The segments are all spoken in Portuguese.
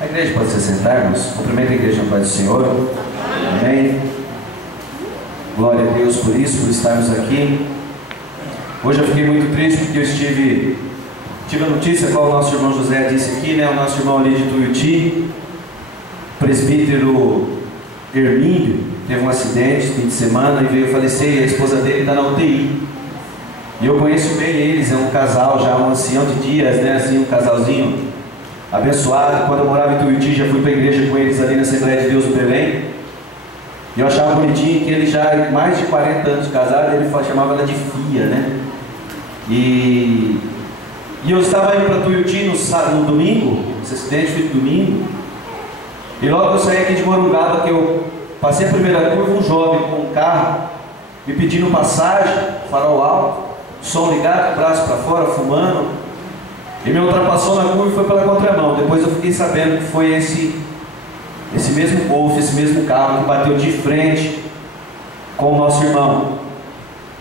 A igreja pode se sentar-nos. Cumprimento a igreja na paz do Senhor. Amém. Glória a Deus por isso, por estarmos aqui. Hoje eu fiquei muito triste porque eu tive a notícia, qual o nosso irmão José disse aqui, né? O nosso irmão ali de Tuiuti, presbítero Hermínio, teve um acidente no fim de semana e veio falecer, e a esposa dele está na UTI. E eu conheço bem eles, é um casal já, um ancião de dias, né? Assim, um casalzinho abençoado. Quando eu morava em Tuiuti, já fui para a igreja com eles ali na Assembleia de Deus do Belém. E eu achava bonitinho que ele já, mais de 40 anos de casado, ele chamava ela de filha, né? E eu estava indo para Tuiuti no domingo, esse acidente foi no domingo, e logo eu saí aqui de Morungaba, que eu passei a primeira curva, um jovem com um carro me pedindo passagem, farol alto, som ligado, braço para fora, fumando, e me ultrapassou na curva e foi pela contramão. Depois eu fiquei sabendo que foi esse mesmo Golf, esse mesmo carro que bateu de frente com o nosso irmão.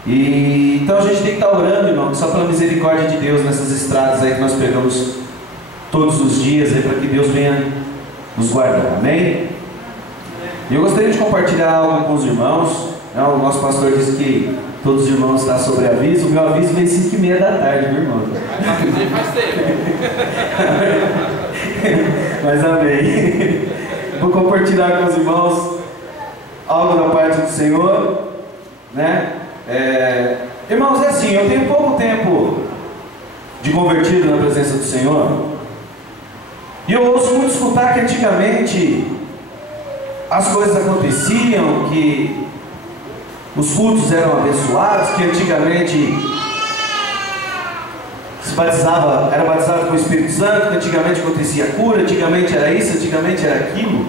E então a gente tem que estar orando, irmão, só pela misericórdia de Deus nessas estradas aí que nós pegamos todos os dias, para que Deus venha nos guardar, amém? E eu gostaria de compartilhar algo com os irmãos, né? O nosso pastor disse que todos os irmãos estão sobre aviso. O meu aviso veio 5h30 da tarde, meu irmão. Faz tempo. Mas amém. Vou compartilhar com os irmãos algo da parte do Senhor, né? Irmãos, é assim, eu tenho pouco tempo de convertido na presença do Senhor, e eu ouço muito escutar que antigamente as coisas aconteciam, que os cultos eram abençoados, que antigamente era batizado com o Espírito Santo, que antigamente acontecia cura, antigamente era isso, antigamente era aquilo.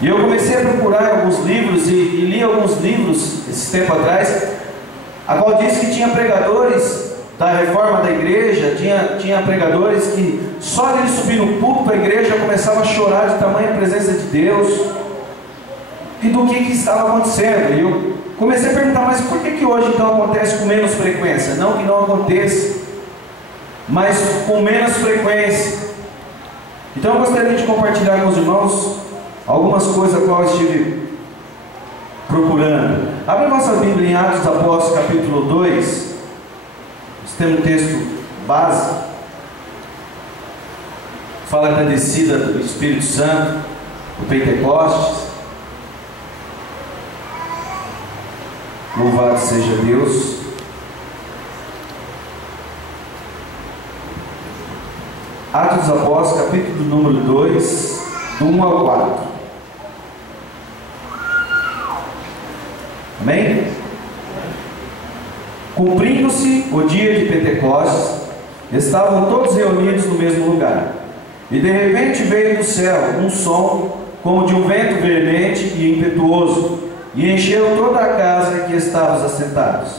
E eu comecei a procurar alguns livros e li alguns livros esse tempo atrás, a qual disse que tinha pregadores da reforma da igreja, tinha pregadores que só de ele subir no púlpito a igreja começava a chorar de tamanha presença de Deus e do que estava acontecendo. E eu comecei a perguntar, mas por que hoje então acontece com menos frequência? Não que não aconteça, mas com menos frequência. Então eu gostaria de compartilhar com os irmãos algumas coisas a qual eu estive procurando. Abre a nossa Bíblia em Atos dos Apóstolos, capítulo 2. Nós temos um texto base, fala da descida do Espírito Santo, do Pentecostes. Louvado seja Deus. Atos dos Apóstolos, capítulo número 2, do 1 ao 4. Amém? Cumprindo-se o dia de Pentecostes, estavam todos reunidos no mesmo lugar. E de repente veio do céu um som, como de um vento veemente e impetuoso, e encheu toda a casa em que estávamos assentados.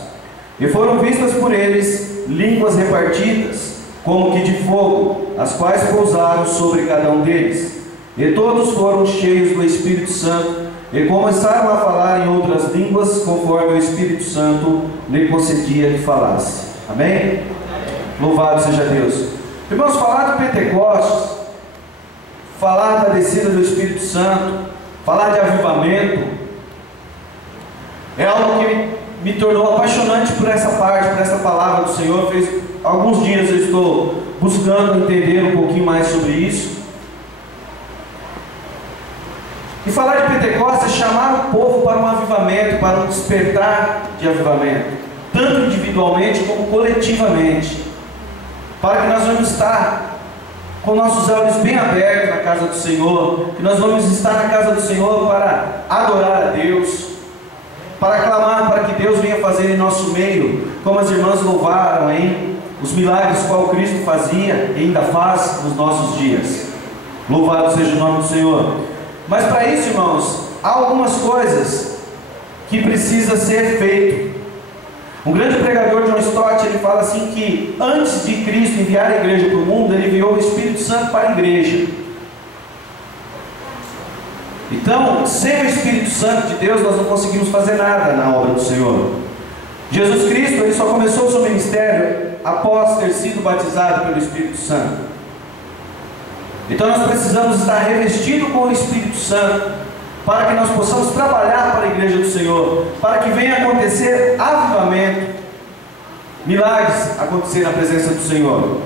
E foram vistas por eles línguas repartidas, como que de fogo, as quais pousaram sobre cada um deles. E todos foram cheios do Espírito Santo, e começaram a falar em outras línguas, conforme o Espírito Santo lhe concedia que falasse. Amém? Louvado seja Deus. Irmãos, falar do Pentecostes, falar da descida do Espírito Santo, falar de avivamento, é algo que me tornou apaixonante por essa parte, por essa palavra do Senhor. Fez alguns dias eu estou buscando entender um pouquinho mais sobre isso. E falar de Pentecostes é chamar o povo para um avivamento, para um despertar de avivamento, tanto individualmente como coletivamente, para que nós vamos estar com nossos olhos bem abertos na casa do Senhor, que nós vamos estar na casa do Senhor para adorar a Deus, para clamar para que Deus venha fazer em nosso meio, como as irmãs louvaram aí, os milagres que o Cristo fazia e ainda faz nos nossos dias. Louvado seja o nome do Senhor. Mas para isso, irmãos, há algumas coisas que precisa ser feito. Um grande pregador, John Stott, ele fala assim que antes de Cristo enviar a igreja para o mundo, ele enviou o Espírito Santo para a igreja. Então, sem o Espírito Santo de Deus, nós não conseguimos fazer nada na obra do Senhor. Jesus Cristo, ele só começou o seu ministério após ter sido batizado pelo Espírito Santo. Então nós precisamos estar revestidos com o Espírito Santo, para que nós possamos trabalhar para a igreja do Senhor, para que venha acontecer avivamento, milagres acontecer na presença do Senhor.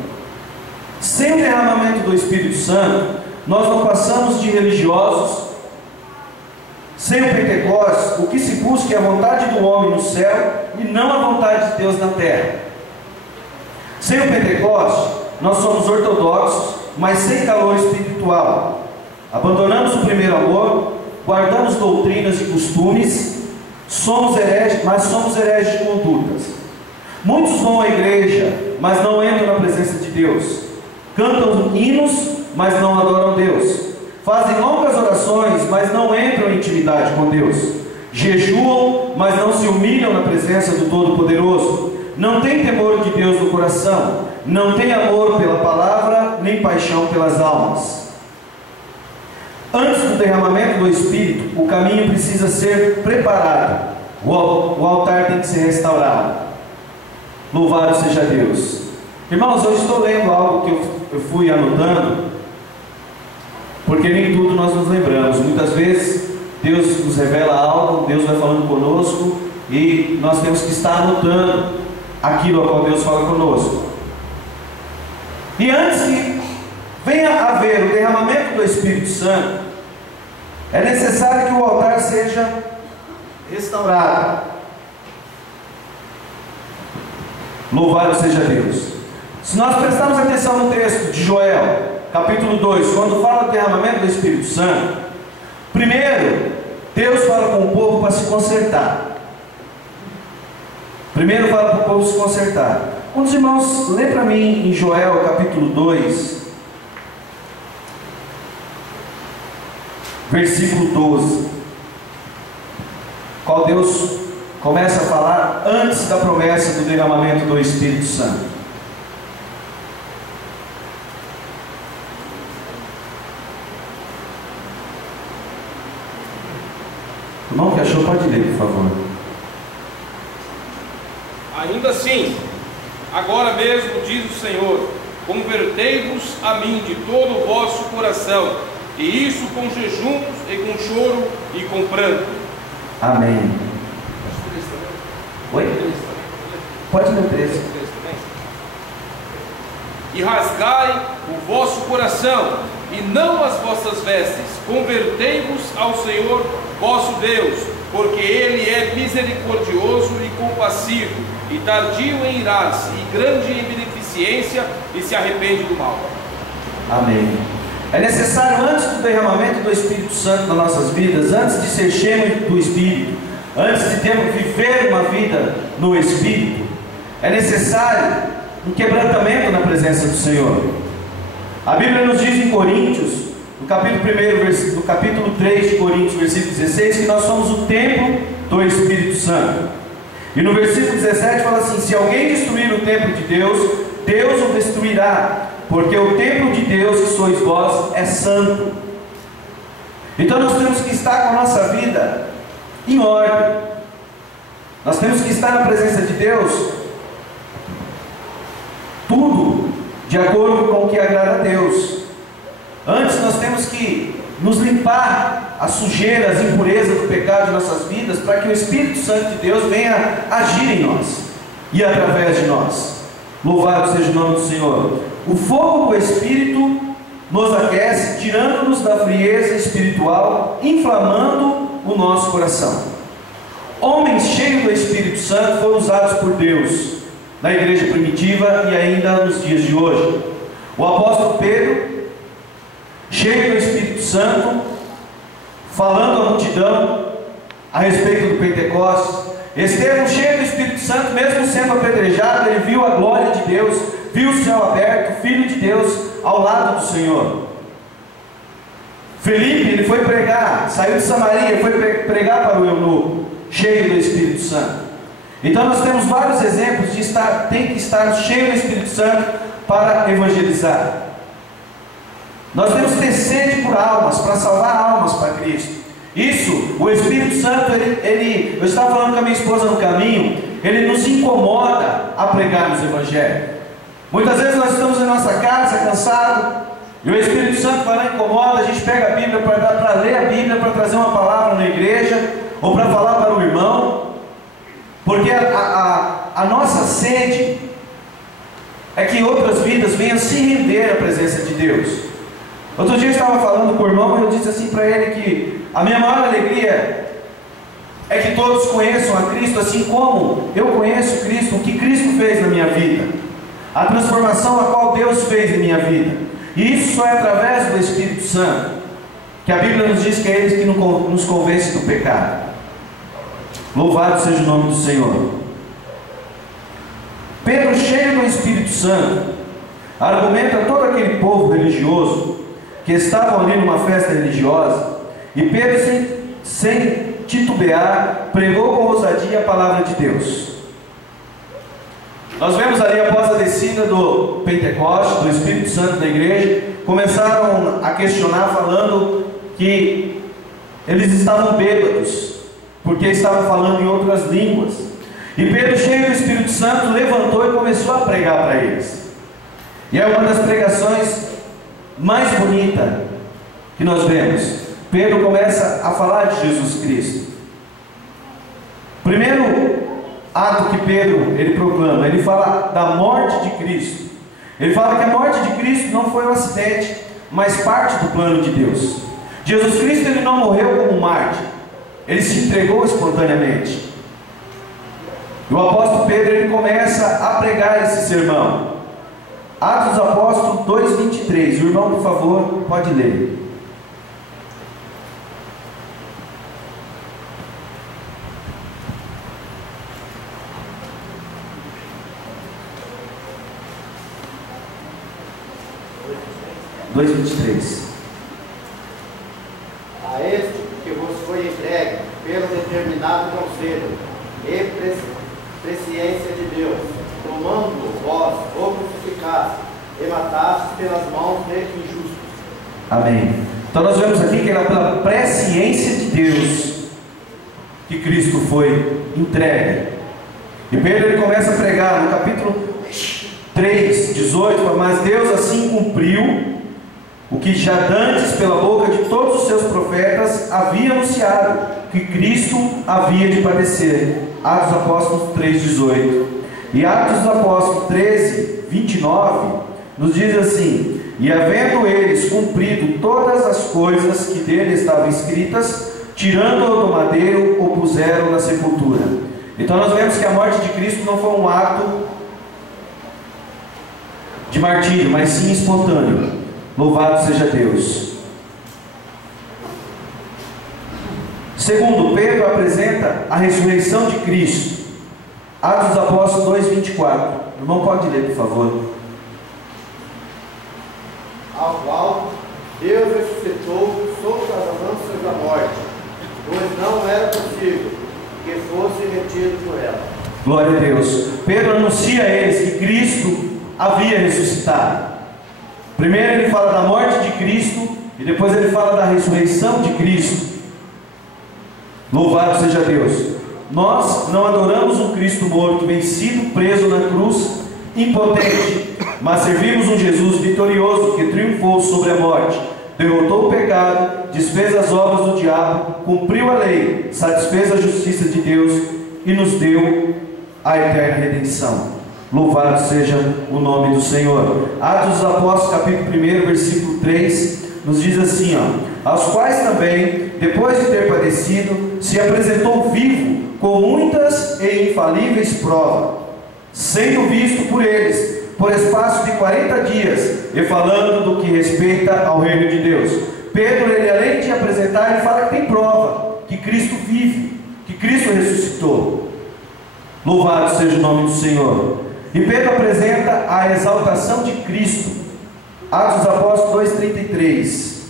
Sem o derramamento do Espírito Santo, nós não passamos de religiosos. Sem o Pentecostes, o que se busca é a vontade do homem no céu e não a vontade de Deus na terra. Sem o Pentecostes, nós somos ortodoxos, mas sem calor espiritual. Abandonamos o primeiro amor, guardamos doutrinas e costumes, somos hereges, mas somos hereges de condutas. Muitos vão à igreja, mas não entram na presença de Deus. Cantam hinos, mas não adoram Deus. Fazem longas orações, mas não entram em intimidade com Deus. Jejuam, mas não se humilham na presença do Todo-Poderoso. Não têm temor de Deus no coração. Não têm amor pela palavra, nem paixão pelas almas. Antes do derramamento do Espírito, o caminho precisa ser preparado. O altar tem que ser restaurado. Louvado seja Deus. Irmãos, eu estou lendo algo que eu fui anotando, porque nem tudo nós nos lembramos. Muitas vezes Deus nos revela algo, Deus vai falando conosco, e nós temos que estar anotando aquilo a qual Deus fala conosco. E antes que venha a haver o derramamento do Espírito Santo, é necessário que o altar seja restaurado. Louvado seja Deus. Se nós prestarmos atenção no texto de Joel, capítulo 2, quando fala do derramamento do Espírito Santo, primeiro, Deus fala com o povo para se consertar. Primeiro fala para o povo se consertar. Um dos irmãos, lê para mim em Joel, capítulo 2, versículo 12, qual Deus começa a falar antes da promessa do derramamento do Espírito Santo. O irmão que achou pode ler, por favor. Ainda assim, agora mesmo diz o Senhor: convertei-vos a mim de todo o vosso coração, e isso com jejuns e com choro e com pranto. Amém. Oi? Pode ler 13. E rasgai o vosso coração, e não as vossas vestes. Convertei-vos ao Senhor vosso Deus, porque Ele é misericordioso e compassivo, e tardio em irar-se, e grande em beneficência, e se arrepende do mal. Amém. É necessário, antes do derramamento do Espírito Santo nas nossas vidas, antes de ser cheio do Espírito, antes de termos viver uma vida no Espírito, é necessário um quebrantamento na presença do Senhor. A Bíblia nos diz em Coríntios, no capítulo 3 de Coríntios, versículo 16, que nós somos o templo do Espírito Santo. E no versículo 17 fala assim: se alguém destruir o templo de Deus, Deus o destruirá, porque o templo de Deus, que sois vós, é santo. Então nós temos que estar com a nossa vida em ordem. Nós temos que estar na presença de Deus, tudo de acordo com o que agrada a Deus. Antes nós temos que nos limpar a sujeira, as impurezas do pecado de nossas vidas, para que o Espírito Santo de Deus venha agir em nós e através de nós. Louvado seja o nome do Senhor. O fogo do Espírito nos aquece, tirando-nos da frieza espiritual, inflamando o nosso coração. Homens cheios do Espírito Santo foram usados por Deus na igreja primitiva e ainda nos dias de hoje. O apóstolo Pedro, cheio do Espírito Santo, falando à multidão a respeito do Pentecostes. Estevão, cheio do Espírito Santo, mesmo sendo apedrejado, ele viu a glória de Deus, viu o céu aberto, o Filho de Deus ao lado do Senhor. Felipe, ele foi pregar, saiu de Samaria, foi pregar para o eunuco, cheio do Espírito Santo. Então nós temos vários exemplos de tem que estar cheio do Espírito Santo para evangelizar. Nós temos que ter sede por almas, para salvar almas para Cristo. Isso, o Espírito Santo, eu estava falando com a minha esposa no caminho, ele nos incomoda a pregarmos o Evangelho. Muitas vezes nós estamos em nossa casa, cansados, e o Espírito Santo vai lá e incomoda, a gente pega a Bíblia para ler a Bíblia, para trazer uma palavra na igreja, ou para falar para o irmão, porque a nossa sede é que outras vidas venham se render à presença de Deus. Outro dia eu estava falando com o irmão e eu disse assim para ele que a minha maior alegria é que todos conheçam a Cristo assim como eu conheço Cristo, o que Cristo fez na minha vida, a transformação a qual Deus fez em minha vida. E isso só é através do Espírito Santo, que a Bíblia nos diz que é Ele que nos convence do pecado. Louvado seja o nome do Senhor. Pedro, cheio do Espírito Santo, argumenta a todo aquele povo religioso que estavam ali numa festa religiosa, e Pedro, sem titubear, pregou com ousadia a palavra de Deus. Nós vemos ali, após a descida do Pentecoste, do Espírito Santo na igreja, começaram a questionar, falando que eles estavam bêbados, porque estavam falando em outras línguas. E Pedro, cheio do Espírito Santo, levantou e começou a pregar para eles. E é uma das pregações mais bonitas que nós vemos. Pedro começa a falar de Jesus Cristo. Primeiro ato que Pedro ele proclama, ele fala da morte de Cristo. Ele fala que a morte de Cristo não foi um acidente, mas parte do plano de Deus. Jesus Cristo ele não morreu como um mártir, ele se entregou espontaneamente. E o apóstolo Pedro ele começa a pregar esse sermão. Atos dos Apóstolos 2:23. O irmão, por favor, pode ler. A este que vos foi entregue pelo determinado conselho e presciência de Deus, tomando vós o crucificaste e matastes pelas mãos de injustos. Amém. Então nós vemos aqui que era pela presciência de Deus que Cristo foi entregue. E Pedro ele começa a pregar no capítulo 3:18, mas Deus assim cumpriu o que já dantes pela boca de todos os seus profetas havia anunciado, que Cristo havia de padecer. Atos dos Apóstolos 3:18. E Atos dos Apóstolos 13:29 nos diz assim: e havendo eles cumprido todas as coisas que dele estavam escritas, tirando-o do madeiro, o puseram na sepultura. Então nós vemos que a morte de Cristo não foi um ato de martírio, mas sim espontâneo. Louvado seja Deus. Segundo, Pedro apresenta a ressurreição de Cristo. Atos dos Apóstolos 2:24. O irmão pode ler, por favor. Ao qual Deus ressuscitou sobre as avanças da morte, pois não era possível que fosse retido por ela. Glória a Deus. Pedro anuncia a eles que Cristo havia ressuscitado. Primeiro ele fala da morte de Cristo, e depois ele fala da ressurreição de Cristo. Louvado seja Deus. Nós não adoramos um Cristo morto, vencido, preso na cruz, impotente, mas servimos um Jesus vitorioso, que triunfou sobre a morte, derrotou o pecado, desfez as obras do diabo, cumpriu a lei, satisfez a justiça de Deus e nos deu a eterna redenção. Louvado seja o nome do Senhor. Atos dos Apóstolos, capítulo 1, versículo 3, nos diz assim, aos quais também, depois de ter padecido, se apresentou vivo, com muitas e infalíveis provas, sendo visto por eles, por espaço de 40 dias, e falando do que respeita ao reino de Deus. Pedro, ele além de apresentar, ele fala que tem prova, que Cristo vive, que Cristo ressuscitou. Louvado seja o nome do Senhor. E Pedro apresenta a exaltação de Cristo. Atos dos Apóstolos 2:33.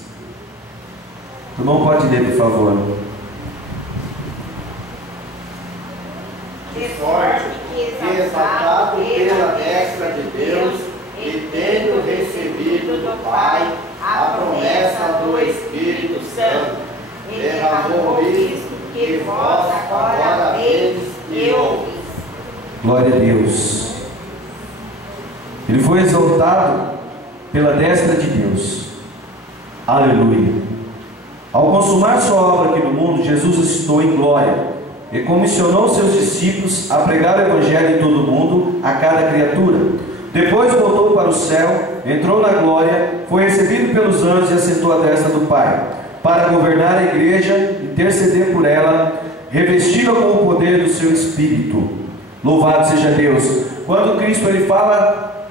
O irmão pode ler, por favor. De sorte que exaltado pela destra de Deus, e tendo recebido do Pai a promessa do Espírito Santo, derramou isto que vós agora vedes e ouvis. Glória a Deus. Ele foi exaltado pela destra de Deus. Aleluia. Ao consumar sua obra aqui no mundo, Jesus ressuscitou em glória e comissionou seus discípulos a pregar o Evangelho em todo o mundo, a cada criatura. Depois voltou para o céu, entrou na glória, foi recebido pelos anjos e assentou à destra do Pai, para governar a igreja, interceder por ela, revestida com o poder do seu Espírito. Louvado seja Deus. Quando Cristo ele fala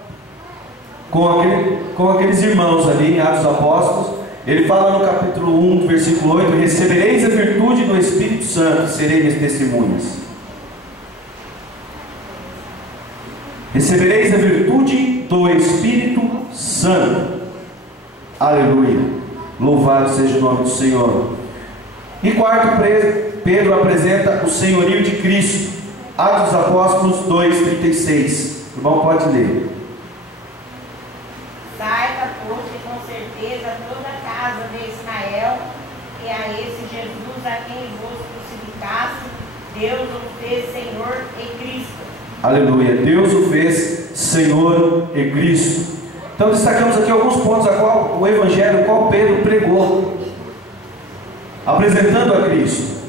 com aqueles irmãos ali em Atos dos Apóstolos, ele fala no capítulo 1, versículo 8: recebereis a virtude do Espírito Santo, sereis testemunhas. Recebereis a virtude do Espírito Santo. Aleluia. Louvado seja o nome do Senhor. E quarto, Pedro apresenta o senhorio de Cristo. Atos dos Apóstolos 2:36. O irmão pode ler. Saiba, pois, que com certeza toda a casa de Israel, que a esse Jesus a quem vos crucificaste, Deus o fez Senhor e Cristo. Aleluia. Deus o fez Senhor e Cristo. Então destacamos aqui alguns pontos a qual o Evangelho, qual Pedro pregou, apresentando a Cristo,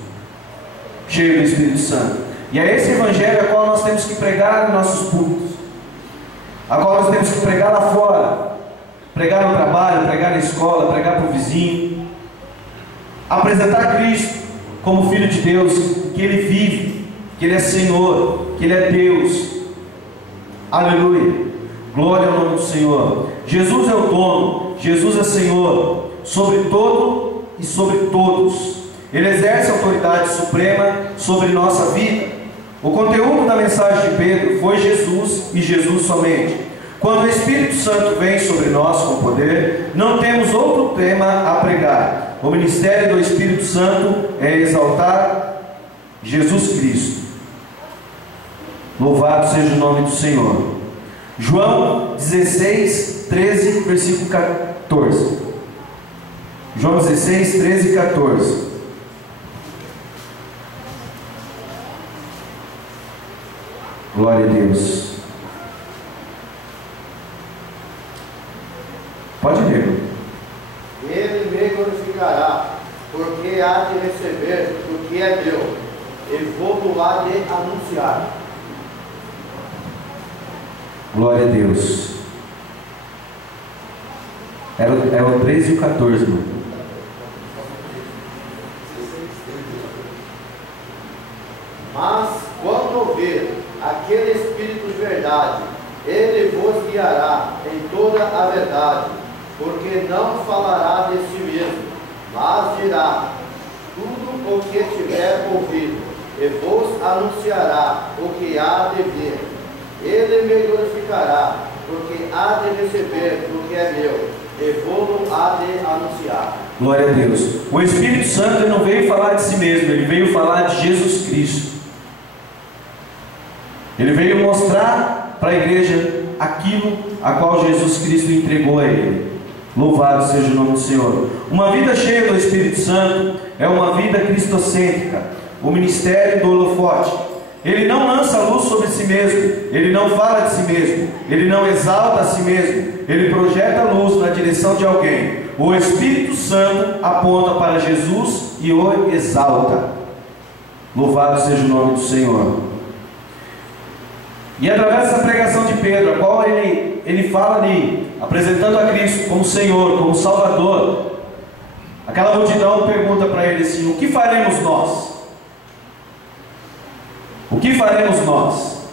cheio do Espírito Santo. E é esse Evangelho a qual nós temos que pregar nos nossos cultos, a qual nós temos que pregar lá fora, pregar no trabalho, pregar na escola, pregar para o vizinho, apresentar Cristo como Filho de Deus, que Ele vive, que Ele é Senhor, que Ele é Deus. Aleluia. Glória ao nome do Senhor. Jesus é o dono, Jesus é Senhor sobre todo e sobre todos. Ele exerce a autoridade suprema sobre nossa vida. O conteúdo da mensagem de Pedro foi Jesus e Jesus somente. Quando o Espírito Santo vem sobre nós com poder, não temos outro tema a pregar. O ministério do Espírito Santo é exaltar Jesus Cristo. Louvado seja o nome do Senhor. João 16, 13, versículo 14. João 16, 13 e 14. Glória a Deus. Pode ler. Ele me glorificará, porque há de receber o que é meu, e vou há de anunciar. Glória a Deus. É o 13 e o 14, mano. Mas quando ouvir aquele Espírito de verdade, ele vos guiará em toda a verdade, porque não falará de si mesmo, mas dirá tudo o que tiver ouvido, e vos anunciará o que há de vir. Ele me glorificará, porque há de receber do que é meu, e vou há de anunciar. Glória a Deus. O Espírito Santo ele não veio falar de si mesmo, ele veio falar de Jesus Cristo. Ele veio mostrar para a igreja aquilo a qual Jesus Cristo entregou a ele. Louvado seja o nome do Senhor. Uma vida cheia do Espírito Santo é uma vida cristocêntrica. O ministério do holofote. Ele não lança luz sobre si mesmo, ele não fala de si mesmo, ele não exalta a si mesmo, ele projeta luz na direção de alguém. O Espírito Santo aponta para Jesus e o exalta. Louvado seja o nome do Senhor. E através dessa pregação de Pedro, a qual ele fala ali, apresentando a Cristo como Senhor, como Salvador, aquela multidão pergunta para ele assim: o que faremos nós? O que faremos nós?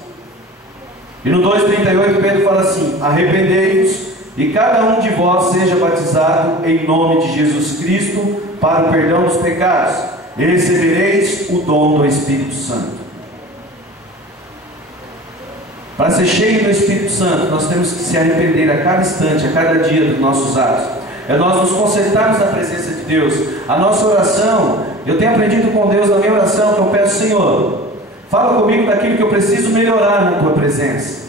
E no 2,38 Pedro fala assim: arrependei-vos e cada um de vós seja batizado em nome de Jesus Cristo para o perdão dos pecados, e recebereis o dom do Espírito Santo. Para ser cheio do Espírito Santo, nós temos que se arrepender a cada instante, a cada dia dos nossos atos. É nós nos concentrarmos na presença de Deus. A nossa oração, eu tenho aprendido com Deus na minha oração, que eu peço: Senhor, fala comigo daquilo que eu preciso melhorar na Tua presença.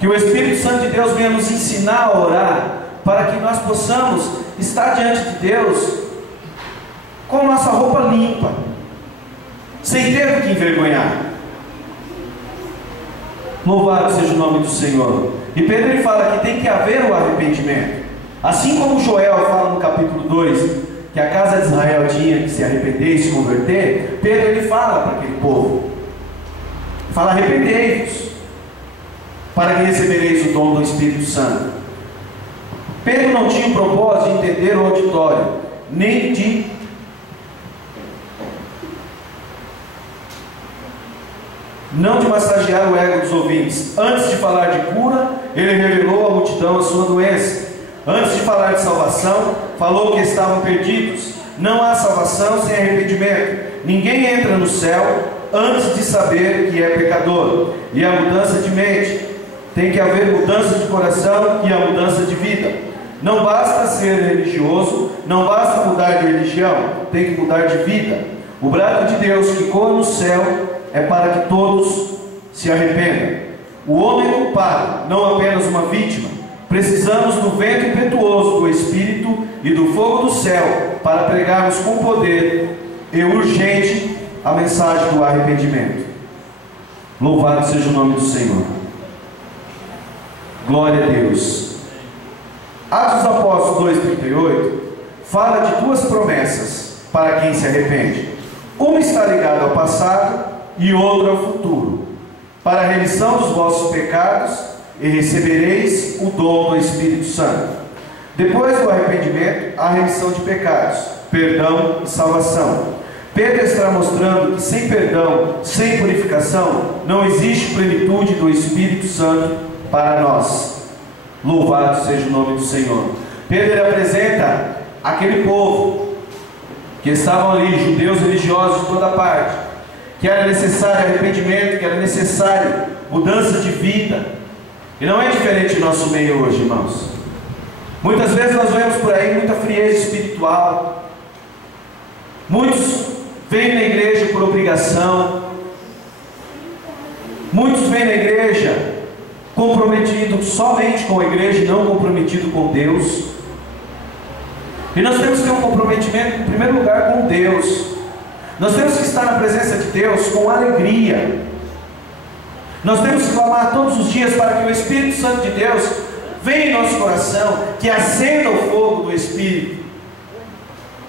Que o Espírito Santo de Deus venha nos ensinar a orar, para que nós possamos estar diante de Deus com nossa roupa limpa, sem ter o que envergonhar. Louvado seja o nome do Senhor. E Pedro ele fala que tem que haver o arrependimento. Assim como Joel fala no capítulo 2, que a casa de Israel tinha que se arrepender e se converter, Pedro ele fala para aquele povo, fala: arrependei-vos, para que recebereis o dom do Espírito Santo. Pedro não tinha o propósito de entender o auditório, nem de massagear o ego dos ouvintes. Antes de falar de cura, ele revelou à multidão a sua doença. Antes de falar de salvação, falou que estavam perdidos. Não há salvação sem arrependimento. Ninguém entra no céu antes de saber que é pecador. E a mudança de mente. Tem que haver mudança de coração e a mudança de vida. Não basta ser religioso, não basta mudar de religião, tem que mudar de vida. O braço de Deus que coa no céu é para que todos se arrependam. O homem é culpado, não apenas uma vítima. Precisamos do vento impetuoso do Espírito e do fogo do céu para pregarmos com poder e urgente a mensagem do arrependimento. Louvado seja o nome do Senhor. Glória a Deus. Atos dos Apóstolos 2,38 fala de duas promessas para quem se arrepende. Uma está ligada ao passado e outra ao futuro. Para a remissão dos vossos pecados, e recebereis o dom do Espírito Santo. Depois do arrependimento, a remissão de pecados, perdão e salvação. Pedro está mostrando que sem perdão, sem purificação, não existe plenitude do Espírito Santo para nós. Louvado seja o nome do Senhor. Pedro apresenta aquele povo que estavam ali, judeus religiosos de toda parte, que era necessário arrependimento, que era necessário mudança de vida. E não é diferente do nosso meio hoje, irmãos. Muitas vezes nós vemos por aí muita frieza espiritual. Muitos vêm na igreja por obrigação. Muitos vêm na igreja comprometidos somente com a igreja e não comprometido com Deus. E nós temos que ter um comprometimento, em primeiro lugar, com Deus. Nós temos que estar na presença de Deus com alegria. Nós temos que clamar todos os dias para que o Espírito Santo de Deus venha em nosso coração, que acenda o fogo do Espírito,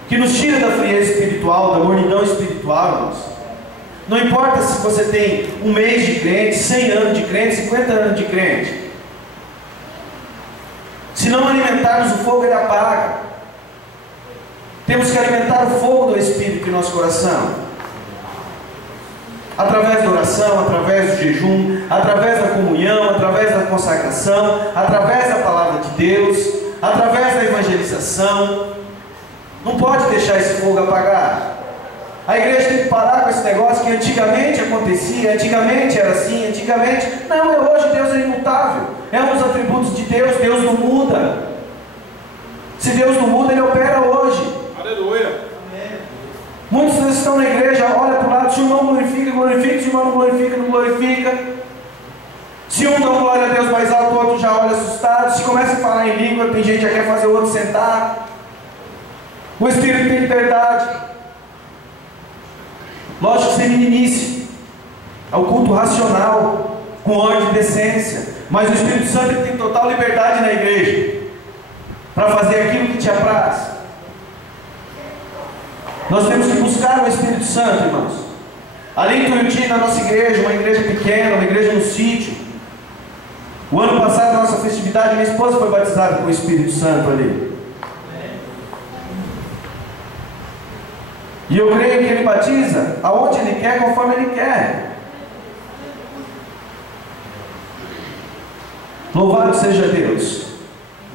que nos tira da frieza espiritual, da mornidão espiritual, irmãos. Não importa se você tem um mês de crente, 100 anos de crente, 50 anos de crente. Se não alimentarmos o fogo, ele apaga. Temos que alimentar o fogo do Espírito em nosso coração. Através da oração, através do jejum, através da comunhão, através da consagração, através da palavra de Deus, através da evangelização. Não pode deixar esse fogo apagar. A igreja tem que parar com esse negócio que antigamente acontecia, antigamente era assim, antigamente... Não, hoje Deus é imutável. É um dos atributos de Deus, Deus não muda. Se Deus não muda, Ele opera hoje. Aleluia. Muitos deles estão na igreja, olha para o lado, se o irmão glorifica, glorifica, se o irmão não glorifica, não glorifica. Se um dá glória a Deus mais alto, o outro já olha assustado. Se começa a falar em língua, tem gente que já quer fazer o outro sentar. O Espírito tem liberdade. Lógico que sem meninice. É o culto racional, com ordem e decência. Mas o Espírito Santo tem total liberdade na igreja para fazer aquilo que te apraz. Nós temos que buscar o Espírito Santo, irmãos. Ali em Tuiuti, na nossa igreja, uma igreja pequena, uma igreja no sítio. O ano passado, na nossa festividade, minha esposa foi batizada com o Espírito Santo ali. E eu creio que Ele batiza aonde Ele quer, conforme Ele quer. Louvado seja Deus.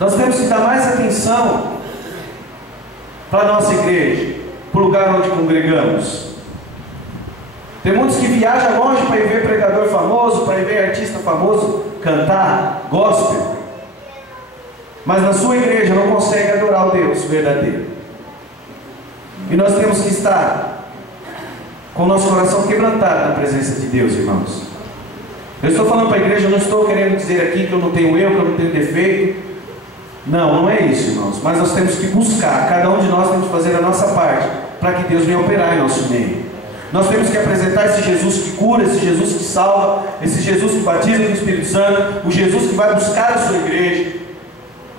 Nós temos que dar mais atenção para a nossa igreja, para o lugar onde congregamos. Tem muitos que viajam longe para ir ver pregador famoso, para ir ver artista famoso cantar gospel, mas na sua igreja não consegue adorar o Deus verdadeiro. E nós temos que estar com o nosso coração quebrantado na presença de Deus, irmãos. Eu estou falando para a igreja, eu não estou querendo dizer aqui que eu não tenho erro, que eu não tenho defeito. Não, não é isso, irmãos. Mas nós temos que buscar, cada um de nós temos que fazer a nossa parte, para que Deus venha operar em nosso meio. Nós temos que apresentar esse Jesus que cura, esse Jesus que salva, esse Jesus que batiza com o Espírito Santo, o Jesus que vai buscar a sua igreja.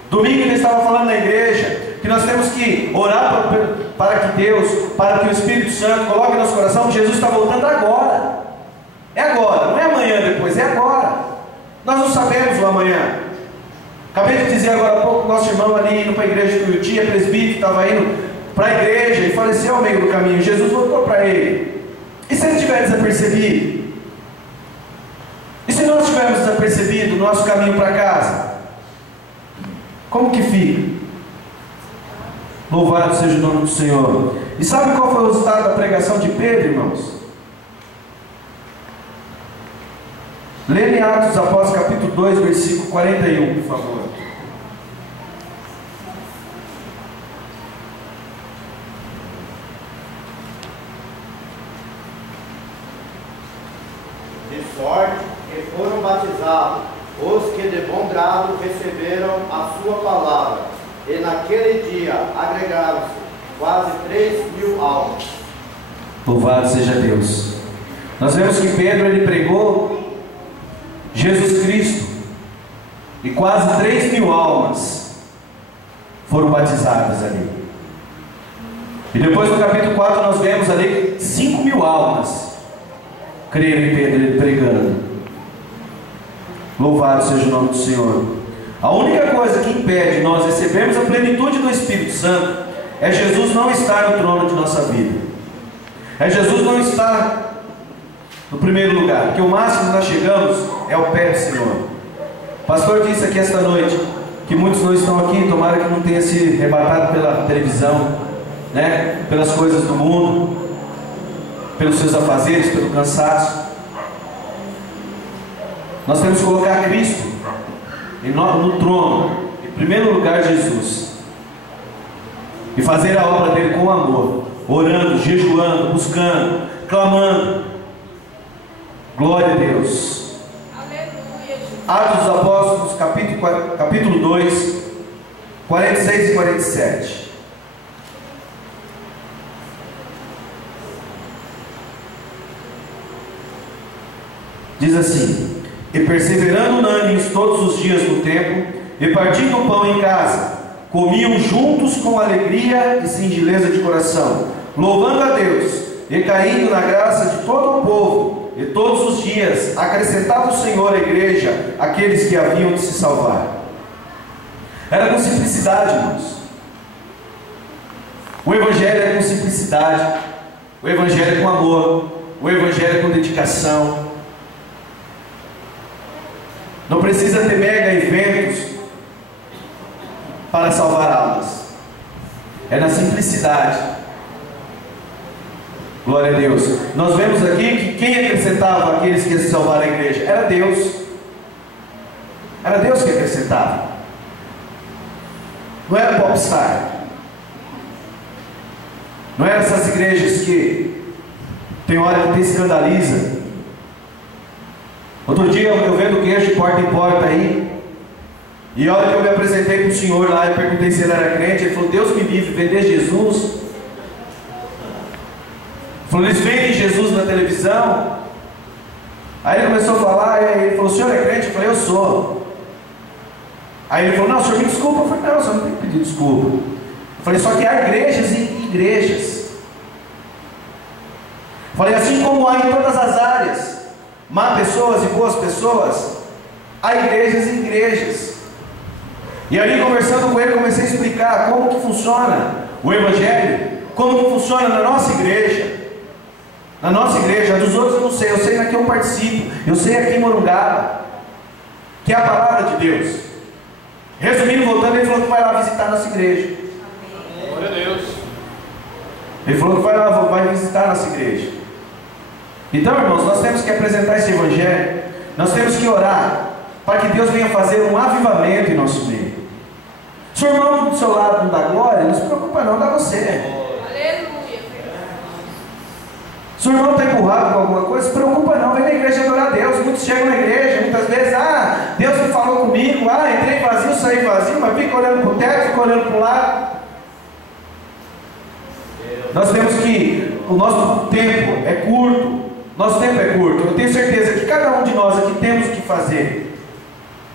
Domingo ele estava falando na igreja que nós temos que orar para que Deus, para que o Espírito Santo coloque no nosso coração que Jesus está voltando agora. É agora, não é amanhã depois, é agora. Nós não sabemos o amanhã. Acabei de dizer agora há pouco, nosso irmão ali indo para a igreja do Uti, é presbítero, estava indo para a igreja e faleceu ao meio do caminho. Jesus voltou para ele. E se ele estiver desapercebido? E se nós estivermos desapercebido no nosso caminho para casa? Como que fica? Louvado seja o nome do Senhor. E sabe qual foi o resultado da pregação de Pedro, irmãos? Lê em Atos dos Apóstolos capítulo 2, versículo 41, por favor. De sorte que foram batizados os que de bom grado receberam a sua palavra, e naquele dia agregaram-se quase 3.000 almas. Louvado seja Deus. Nós vemos que Pedro ele pregou Jesus Cristo, e quase 3.000 almas foram batizadas ali. E depois no capítulo 4 nós vemos ali 5.000 almas creram em Pedro ele pregando. Louvado seja o nome do Senhor. A única coisa que impede nós recebermos a plenitude do Espírito Santo é Jesus não estar no trono de nossa vida, é Jesus não estar no primeiro lugar, porque o máximo que nós chegamos é o pé do Senhor. O pastor disse aqui esta noite que muitos não estão aqui, tomara que não tenha se arrebatado pela televisão, né? Pelas coisas do mundo, pelos seus afazeres, pelo cansaço. Nós temos que colocar Cristo no trono, em primeiro lugar Jesus, e fazer a obra dele com amor, orando, jejuando, buscando, clamando. Glória a Deus. Aleluia. Atos dos Apóstolos, capítulo 2, 46 e 47. Diz assim: e perseverando unânimes todos os dias no templo, e partindo o pão em casa, comiam juntos com alegria e singeleza de coração, louvando a Deus, e caindo na graça de todo o povo. E todos os dias acrescentava o Senhor à igreja aqueles que haviam de se salvar. Era com simplicidade, irmãos. O Evangelho é com simplicidade, o Evangelho é com amor, o Evangelho é com dedicação. Não precisa ter mega eventos para salvar almas. É na simplicidade. Glória a Deus. Nós vemos aqui que quem acrescentava aqueles que iam se salvar a igreja? Era Deus. Era Deus que acrescentava. Não era popstar. Não era essas igrejas que tem hora que te escandaliza. Outro dia eu vendo queijo de porta em porta aí, e a hora que eu me apresentei para o senhor lá e perguntei se ele era crente, ele falou: Deus me livre, vender Jesus. Falou: eles vendem Jesus na televisão. Aí ele começou a falar, e ele falou: o senhor é crente? Eu falei: eu sou. Aí ele falou: não, o senhor me desculpa. Eu falei: não, o senhor não tem que pedir desculpa. Eu falei: só que há igrejas e igrejas. Eu falei: assim como há em todas as áreas má pessoas e boas pessoas, há igrejas e igrejas. E ali, conversando com ele, comecei a explicar como que funciona o Evangelho, como que funciona na nossa igreja. Na nossa igreja, a dos outros eu não sei, eu sei na que eu participo, eu sei aqui em Morungaba, que é a palavra de Deus. Resumindo, voltando, ele falou que vai lá visitar a nossa igreja. Glória a Deus. Ele falou que vai lá, vai visitar a nossa igreja. Então, irmãos, nós temos que apresentar esse Evangelho, nós temos que orar para que Deus venha fazer um avivamento em nosso meio. Se o irmão do seu lado não dá glória, não se preocupa não, dá você. Aleluia. Se o irmão está empurrado com alguma coisa, se preocupa não, vem na igreja adorar a Deus. Muitos chegam na igreja, muitas vezes: Deus me falou comigo, entrei vazio, saí vazio, mas fica olhando para o teto, fica olhando para o lado. Nós temos que o nosso tempo é curto. Nosso tempo é curto. Eu tenho certeza que cada um de nós aqui temos o que fazer.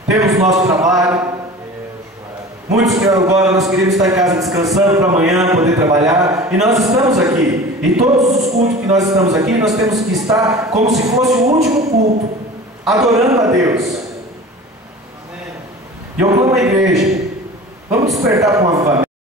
Temos nosso trabalho. Muitos que agora nós queremos estar em casa descansando para amanhã poder trabalhar. E nós estamos aqui. E todos os cultos que nós estamos aqui, nós temos que estar como se fosse o último culto, adorando a Deus. E eu clamo à igreja. Vamos despertar para um avivamento.